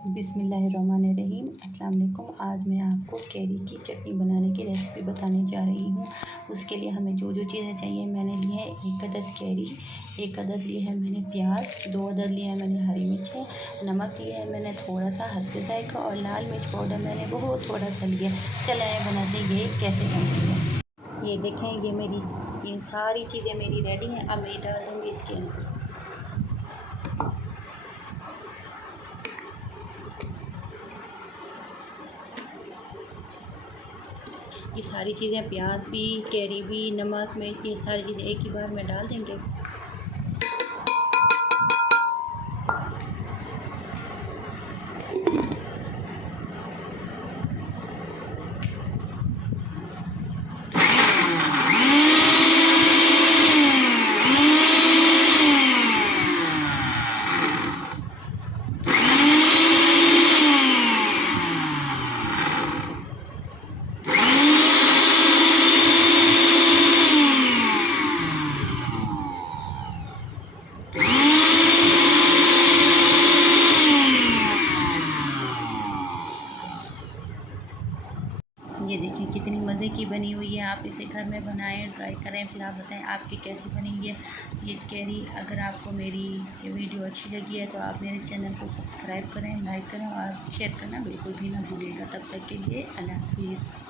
बिस्मिल्लाहिर्रहमानिर्रहीम। अस्सलाम वालेकुम। आज मैं आपको कैरी की चटनी बनाने की रेसिपी बताने जा रही हूँ। उसके लिए हमें जो जो चीज़ें चाहिए मैंने लिए है 1 अदद कैरी, 1 अदद लिए है मैंने प्याज, 2 अदद लिए है मैंने हरी मिर्चें, नमक लिया है मैंने थोड़ा सा हस्बे जायका और लाल मिर्च पाउडर मैंने बहुत थोड़ा सा लिया। चले बनाते ये कैसे बनती है। ये देखें ये सारी चीज़ें मेरी रेडी हैं। अब मैं डाल दूँगी इसके अंदर। ये सारी चीज़ें प्याज भी, कैरी भी, नमक, मिर्च, ये सारी चीज़ें एक ही बार में डाल देंगे। ये देखिए कितनी मज़े की बनी हुई है। आप इसे घर में बनाएं, ट्राई करें, फिर आप बताएं आपकी कैसी बनी है ये कैरी। अगर आपको मेरी ये वीडियो अच्छी लगी है तो आप मेरे चैनल को सब्सक्राइब करें, लाइक करें और शेयर करना बिल्कुल भी ना भूलिएगा। तब तक के लिए अल्लाह हाफ़िज़।